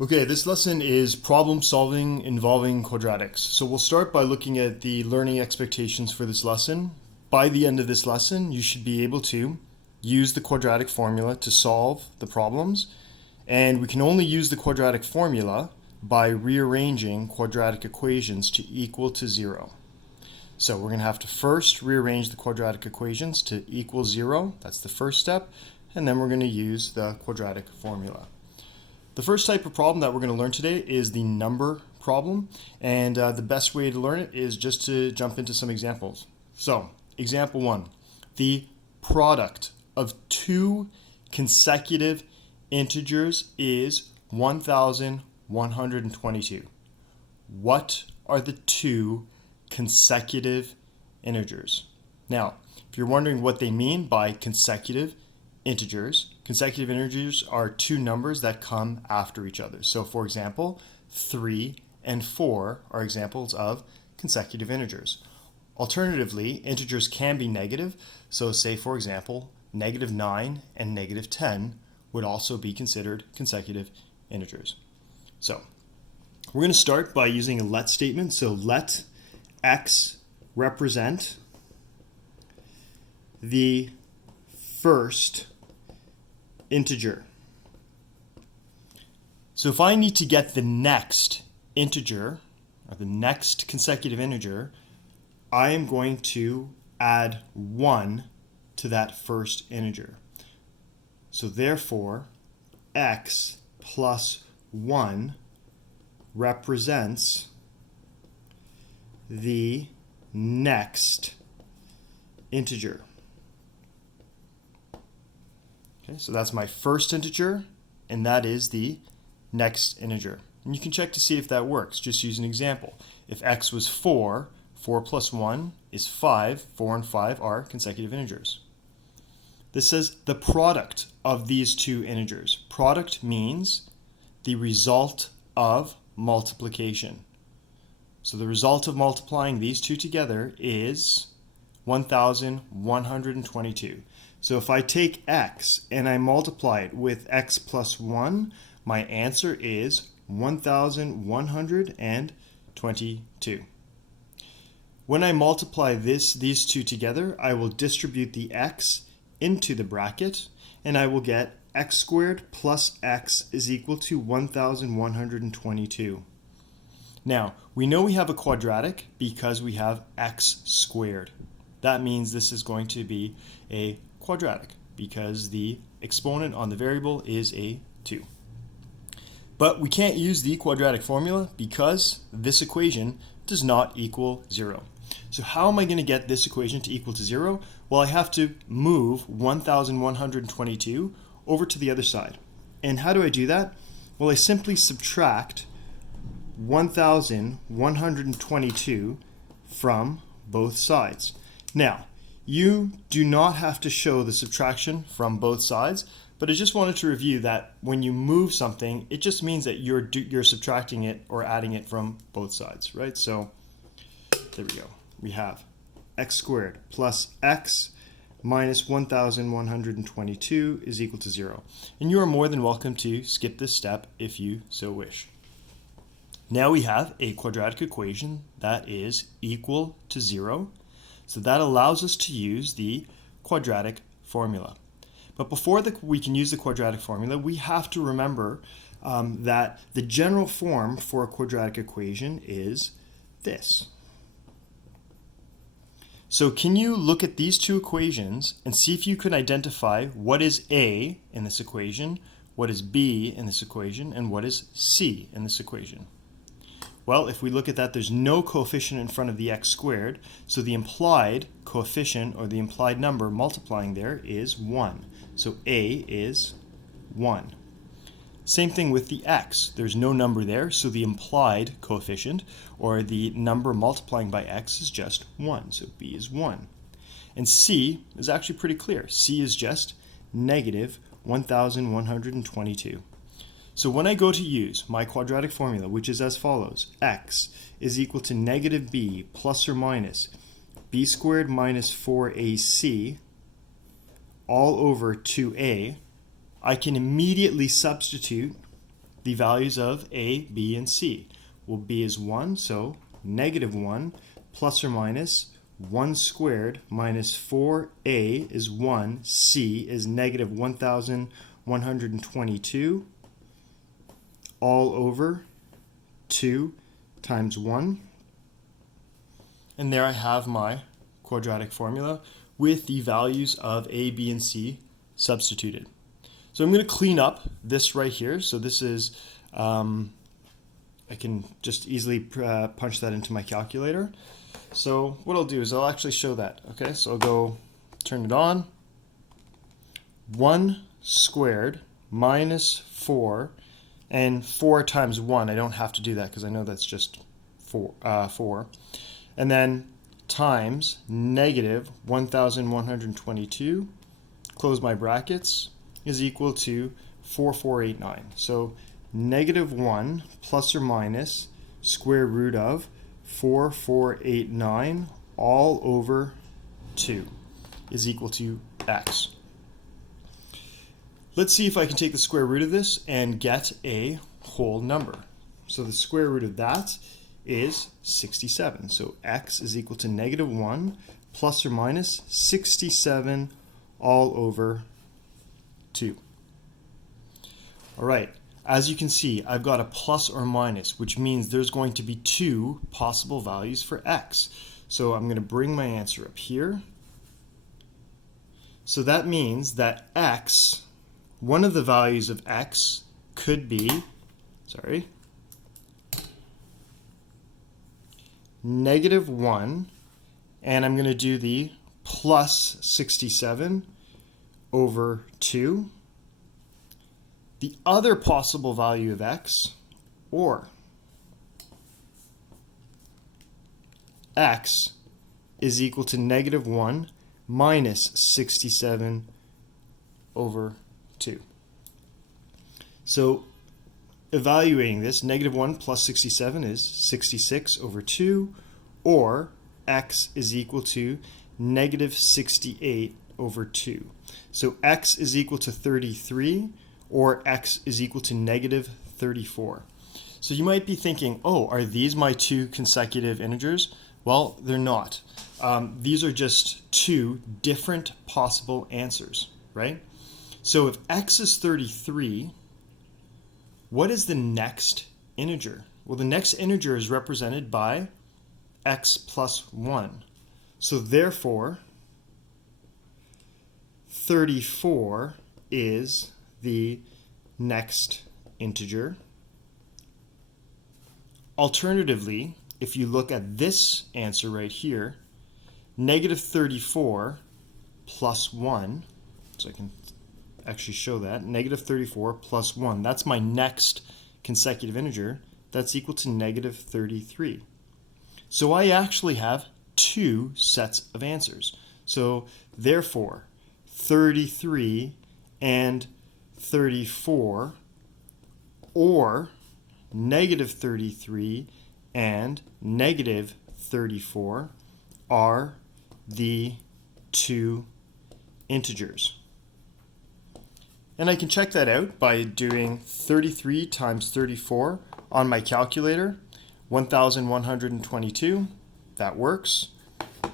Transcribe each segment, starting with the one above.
Okay, this lesson is problem solving involving quadratics. So we'll start by looking at the learning expectations for this lesson. By the end of this lesson, you should be able to use the quadratic formula to solve the problems. And we can only use the quadratic formula by rearranging quadratic equations to equal to zero. So we're going to have to first rearrange the quadratic equations to equal zero. That's the first step. And then we're going to use the quadratic formula. The first type of problem that we're going to learn today is the number problem, and the best way to learn it is just to jump into some examples. So, example 1, the product of two consecutive integers is 1,122. What are the two consecutive integers? Now, if you're wondering what they mean by consecutive integers are two numbers that come after each other. So for example, 3 and 4 are examples of consecutive integers. Alternatively, integers can be negative. So say for example, -9 and -10 would also be considered consecutive integers. So we're going to start by using a let statement. So let x represent the first integer. So if I need to get the next integer, or the next consecutive integer, I am going to add 1 to that first integer. So therefore, x plus 1 represents the next integer. Okay, so that's my first integer, and that is the next integer. And you can check to see if that works. Just use an example. If x was 4, 4 plus 1 is 5. 4 and 5 are consecutive integers. This says the product of these two integers. Product means the result of multiplication. So the result of multiplying these two together is 1,122. So if I take x and I multiply it with x plus 1, my answer is 1,122. When I multiply these two together, I will distribute the x into the bracket, and I will get x squared plus x is equal to 1,122. Now, we know we have a quadratic because we have x squared. That means this is going to be a quadratic because the exponent on the variable is a 2. But we can't use the quadratic formula because this equation does not equal 0. So how am I going to get this equation to equal to 0? Well, I have to move 1,122 over to the other side. And how do I do that? Well, I simply subtract 1,122 from both sides. Now, you do not have to show the subtraction from both sides, but I just wanted to review that when you move something, it just means that you're subtracting it or adding it from both sides, right? So there we go. We have x squared plus x minus 1,122 is equal to 0. And you are more than welcome to skip this step if you so wish. Now we have a quadratic equation that is equal to 0. So that allows us to use the quadratic formula. But before we can use the quadratic formula, we have to remember that the general form for a quadratic equation is this. So can you look at these two equations and see if you can identify what is A in this equation, what is B in this equation, and what is C in this equation? Well, if we look at that, there's no coefficient in front of the x squared, so the implied coefficient or the implied number multiplying there is 1. So A is 1. Same thing with the x. There's no number there, so the implied coefficient or the number multiplying by x is just 1. So B is 1. And C is actually pretty clear. C is just negative 1,122. So when I go to use my quadratic formula, which is as follows, x is equal to negative b plus or minus b squared minus 4ac all over 2a, I can immediately substitute the values of a, b, and c. Well, b is 1, so negative 1 plus or minus 1 squared minus 4a is 1, c is negative 1,122 all over 2 times 1. And there I have my quadratic formula with the values of a, b, and c substituted. So I'm going to clean up this right here. So this is, I can just easily punch that into my calculator. So what I'll do is I'll actually show that. Okay, so I'll go turn it on. 1 squared minus 4, and 4 times 1, I don't have to do that because I know that's just 4. And then times negative 1,122, close my brackets, is equal to 4489. So negative 1 plus or minus square root of 4489 all over 2 is equal to x. Let's see if I can take the square root of this and get a whole number. So the square root of that is 67. So x is equal to negative 1 plus or minus 67 all over 2. All right, as you can see, I've got a plus or minus, which means there's going to be 2 possible values for x. So I'm going to bring my answer up here. So that means that x, one of the values of x could be, negative 1, and I'm going to do the plus 67 over 2. The other possible value of x, or x is equal to negative 1 minus 67 over 2. So evaluating this, negative 1 plus 67 is 66 over 2, or x is equal to negative 68 over 2. So x is equal to 33, or x is equal to negative 34. So you might be thinking, oh, are these my 2 consecutive integers? Well, they're not. These are just 2 different possible answers, right? So if x is 33, what is the next integer? Well, the next integer is represented by x plus 1. So therefore, 34 is the next integer. Alternatively, if you look at this answer right here, negative 34 plus 1, so I can actually show that, negative 34 plus 1, that's my next consecutive integer, that's equal to negative 33. So I actually have 2 sets of answers. So therefore, 33 and 34, or negative 33 and negative 34 are the 2 integers. And I can check that out by doing 33 times 34 on my calculator, 1,122. That works.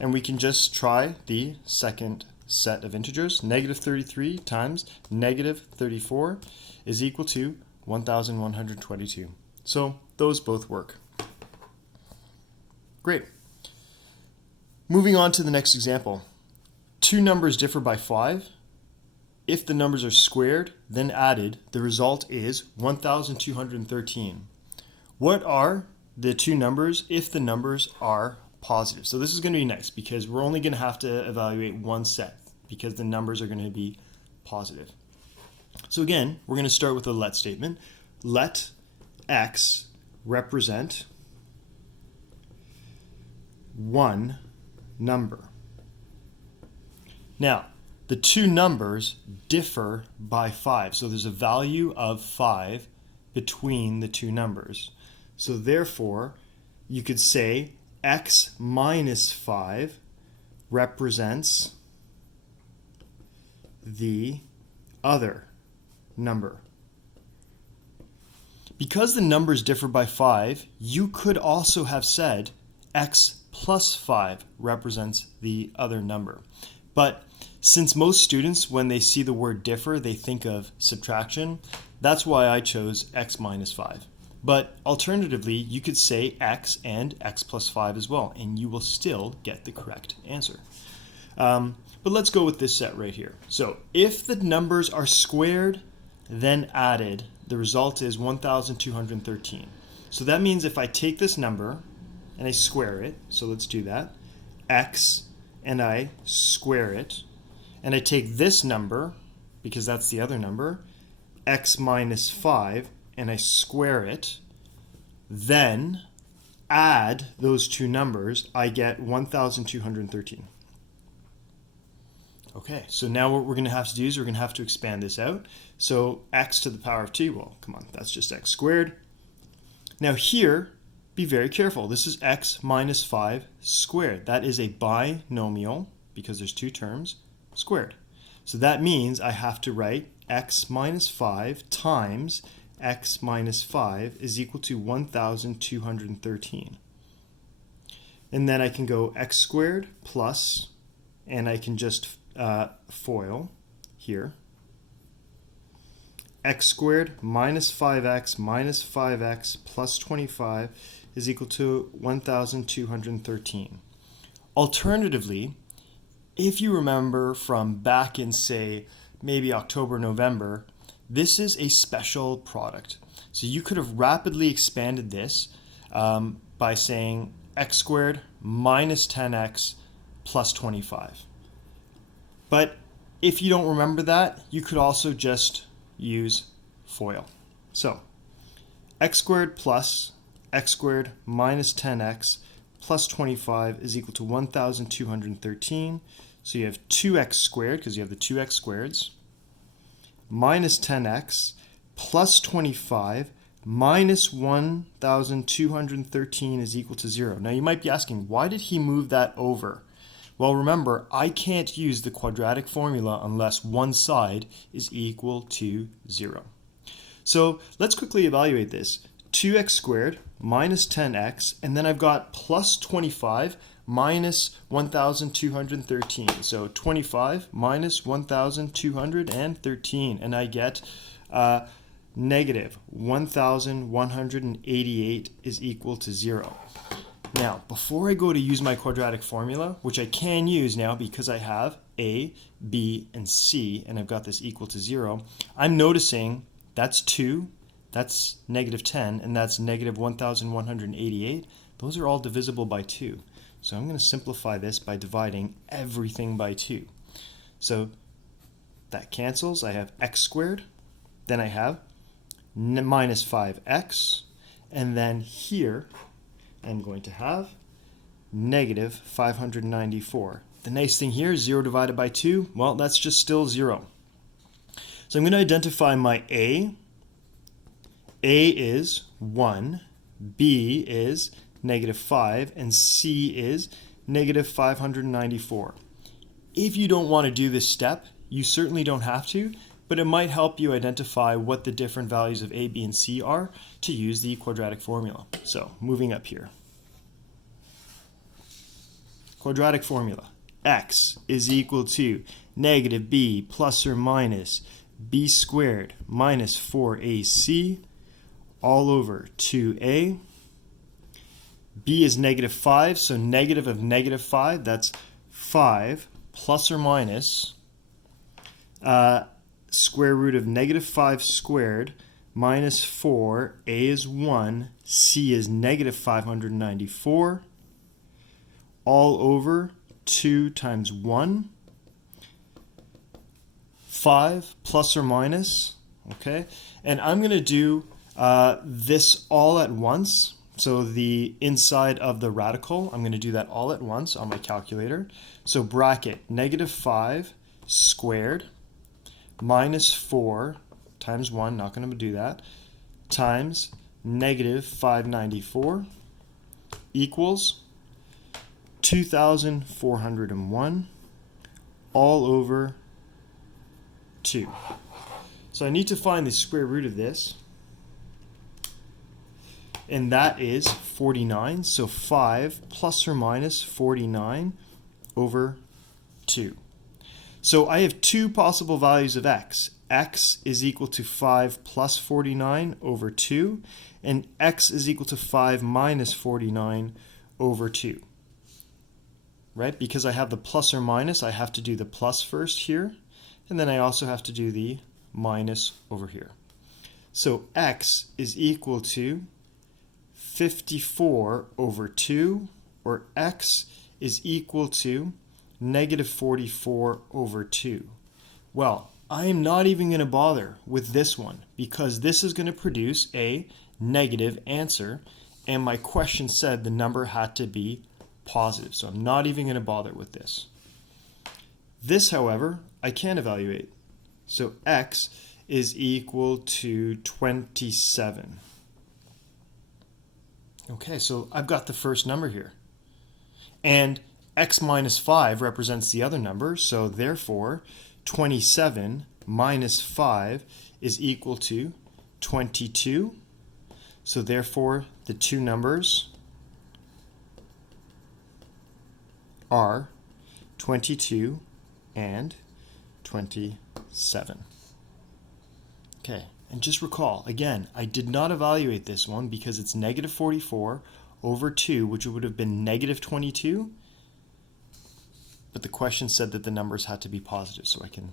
And we can just try the second set of integers. Negative 33 times negative 34 is equal to 1,122. So those both work. Great. Moving on to the next example. 2 numbers differ by 5. If the numbers are squared, then added, the result is 1,213. What are the 2 numbers if the numbers are positive? So this is going to be nice because we're only going to have to evaluate one set because the numbers are going to be positive. So again, we're going to start with a let statement. Let x represent one number. Now, the 2 numbers differ by 5. So there's a value of 5 between the 2 numbers. So therefore, you could say x minus 5 represents the other number. Because the numbers differ by 5, you could also have said x plus 5 represents the other number. But since most students, when they see the word differ, they think of subtraction, that's why I chose x minus 5. But alternatively, you could say x and x plus 5 as well, and you will still get the correct answer. But let's go with this set right here. So if the numbers are squared, then added, the result is 1,213. So that means if I take this number and I square it, so let's do that, x, and I square it, and I take this number, because that's the other number, x minus 5, and I square it, then add those two numbers, I get 1,213. Okay, so now what we're going to have to do is we're going to have to expand this out. So x to the power of 2, well, come on, that's just x squared. Now here, be very careful. This is x minus 5 squared. That is a binomial, because there's two terms, squared. So that means I have to write x minus 5 times x minus 5 is equal to 1,213. And then I can go x squared plus, and I can just FOIL here. X squared minus 5x plus 25 is equal to 1,213. Alternatively, if you remember from back in, say, maybe October, November, this is a special product. So you could have rapidly expanded this by saying x squared minus 10x plus 25. But if you don't remember that, you could also just use FOIL. So x squared plus x squared minus 10x plus 25 is equal to 1,213. So you have 2x squared, because you have the 2x squareds, minus 10x plus 25 minus 1,213 is equal to 0. Now you might be asking, why did he move that over? Well, remember, I can't use the quadratic formula unless one side is equal to 0. So let's quickly evaluate this. 2x squared minus 10x, and then I've got plus 25 minus 1,213. So 25 minus 1,213, and I get negative 1,188 is equal to 0. Now, before I go to use my quadratic formula, which I can use now because I have a, b, and c, and I've got this equal to 0, I'm noticing that's 2, that's negative 10, and that's negative 1,188. Those are all divisible by 2. So I'm going to simplify this by dividing everything by 2. So that cancels. I have x squared, then I have minus 5x, and then here I'm going to have negative 594. The nice thing here is 0 divided by 2, well, that's just still 0. So I'm going to identify my A. A is 1, B is negative 5, and C is negative 594. If you don't want to do this step, you certainly don't have to, but it might help you identify what the different values of A, B, and C are to use the quadratic formula. So, moving up here. Quadratic formula. X is equal to negative b plus or minus b squared minus 4ac all over 2a. B is negative 5, so negative of negative 5, that's 5 plus or minus square root of negative 5 squared minus 4. A is 1, C is negative 594, all over 2 times 1. 5 plus or minus, okay? And I'm going to do this all at once. So the inside of the radical, I'm going to do that all at once on my calculator. So bracket negative 5 squared minus 4 times 1, not going to do that, times negative 594 equals 2,401 all over 2. So I need to find the square root of this. and that is 49. So 5 plus or minus 49 over 2. So I have two possible values of x. X is equal to 5 plus 49 over 2, and x is equal to 5 minus 49 over 2. Right? Because I have the plus or minus, I have to do the plus first here, and then I also have to do the minus over here. So x is equal to 54 over 2, or x is equal to negative 44 over 2. Well, I am not even going to bother with this one because this is going to produce a negative answer, and my question said the number had to be positive, so I'm not even going to bother with this. This, however, I can evaluate. So x is equal to 27. Okay, so I've got the first number here. And x minus 5 represents the other number, so therefore 27 minus 5 is equal to 22. So therefore the two numbers are 22 and 27. Okay, and just recall, again, I did not evaluate this one because it's negative 44 over 2, which would have been negative 22. But the question said that the numbers had to be positive, so I can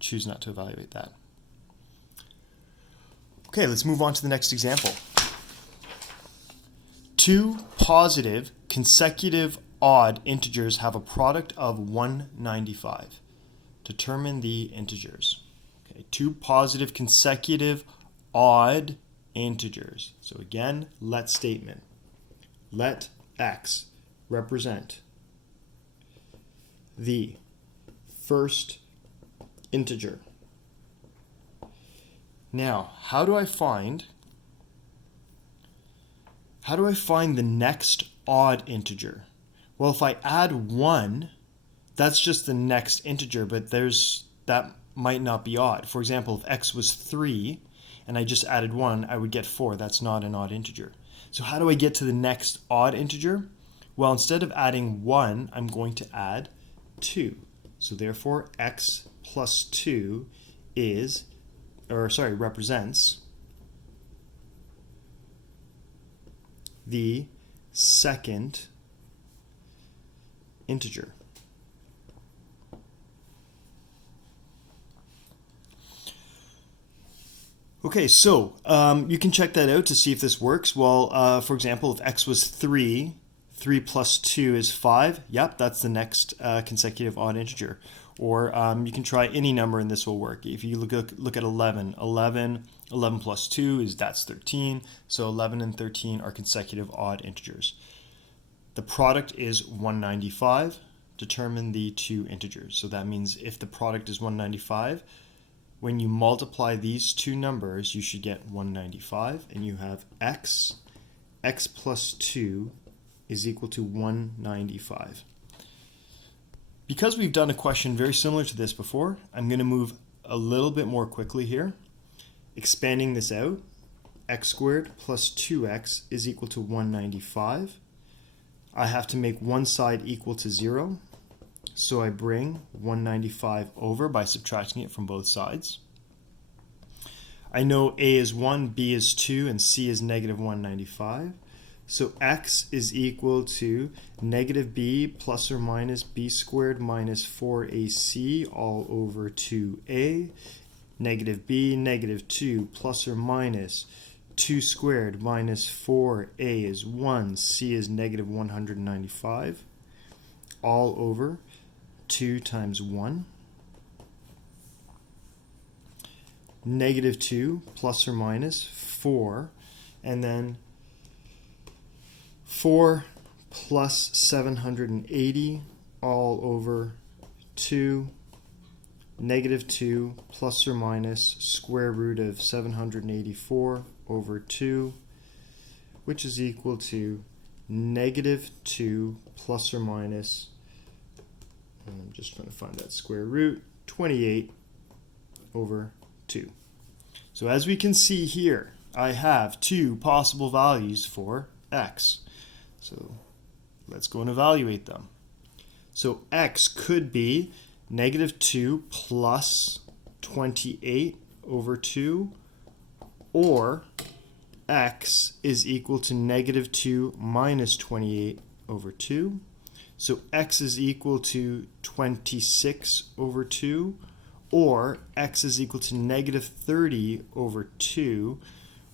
choose not to evaluate that. Okay, let's move on to the next example. Two positive consecutive odd integers have a product of 195. Determine the integers. Okay, two positive consecutive odd integers. So again, let statement. Let x represent the first integer. Now, how do I find the next odd integer? Well, if I add 1, that's just the next integer, but that might not be odd. For example, if x was 3 and I just added 1, I would get 4. That's not an odd integer. So how do I get to the next odd integer? Well, instead of adding 1, I'm going to add 2. So therefore, x plus 2 represents the second integer. Okay, so you can check that out to see if this works. Well, for example, if x was 3, 3 plus 2 is 5. Yep, that's the next consecutive odd integer. Or you can try any number and this will work. If you look at 11 plus 2 that's 13. So 11 and 13 are consecutive odd integers. The product is 195. Determine the two integers. So that means if the product is 195, when you multiply these two numbers, you should get 195, and you have x plus 2 is equal to 195. Because we've done a question very similar to this before, I'm going to move a little bit more quickly here. Expanding this out, x squared plus 2x is equal to 195. I have to make one side equal to 0. So I bring 195 over by subtracting it from both sides. I know a is 1, b is 2, and c is negative 195. So x is equal to negative b plus or minus b squared minus 4ac all over 2a. Negative b, negative 2 plus or minus 2 squared minus 4a is 1, c is negative 195 all over 2 times 1. Negative 2 plus or minus 4, and then 4 plus 780 all over 2. Negative 2 plus or minus square root of 784 over 2, which is equal to negative 2 plus or minus, I'm just trying to find that square root, 28 over 2. So as we can see here, I have two possible values for x. So let's go and evaluate them. So x could be negative 2 plus 28 over 2, or x is equal to negative 2 minus 28 over 2. So x is equal to 26 over 2, or x is equal to negative 30 over 2.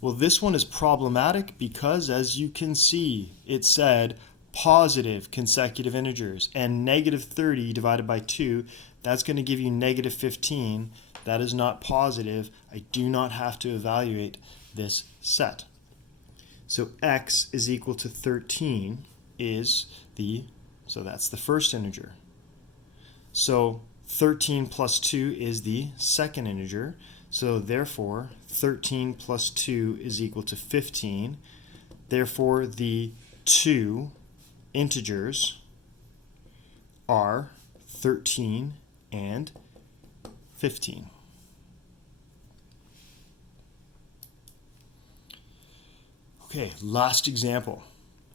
Well, this one is problematic because, as you can see, it said positive consecutive integers, and negative 30 divided by 2, that's going to give you negative 15. That is not positive. I do not have to evaluate this set. So x is equal to 13 so that's the first integer. So 13 plus 2 is the second integer. So therefore, 13 plus 2 is equal to 15. Therefore, the two integers are 13 and 15. Okay, last example.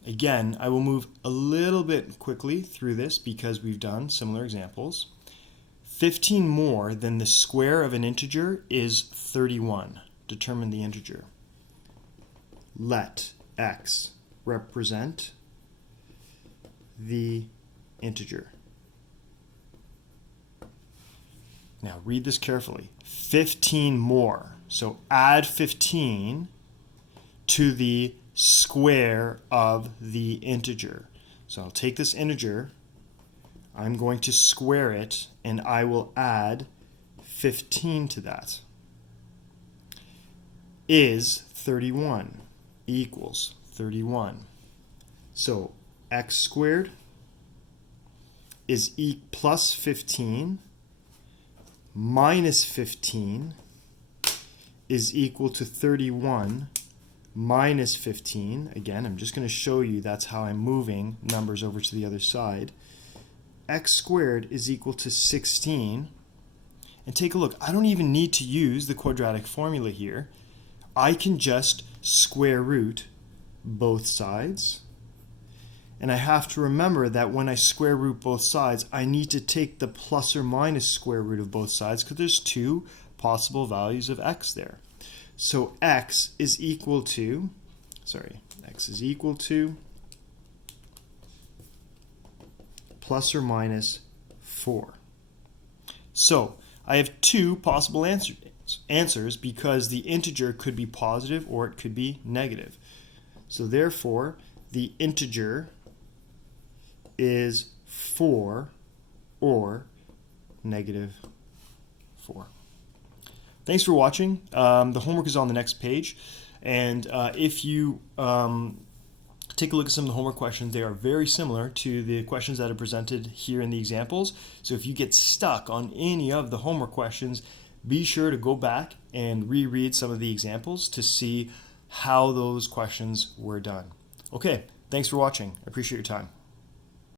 Again, I will move a little bit quickly through this because we've done similar examples. 15 more than the square of an integer is 31. Determine the integer. Let x represent the integer. Now read this carefully. 15 more. So add 15 to the square of the integer. So I'll take this integer, I'm going to square it, and I will add 15 to that. Is 31 equals 31. So x squared is plus 15 minus 15 is equal to 31 minus 15. Again, I'm just going to show you that's how I'm moving numbers over to the other side. X squared is equal to 16. And take a look. I don't even need to use the quadratic formula here. I can just square root both sides. And I have to remember that when I square root both sides, I need to take the plus or minus square root of both sides because there's two possible values of x there. So x is equal to plus or minus 4. So I have two possible answers because the integer could be positive or it could be negative. So therefore, the integer is 4 or negative 4. Thanks for watching. The homework is on the next page. And if you take a look at some of the homework questions, they are very similar to the questions that are presented here in the examples. So if you get stuck on any of the homework questions, be sure to go back and reread some of the examples to see how those questions were done. Okay, thanks for watching. I appreciate your time.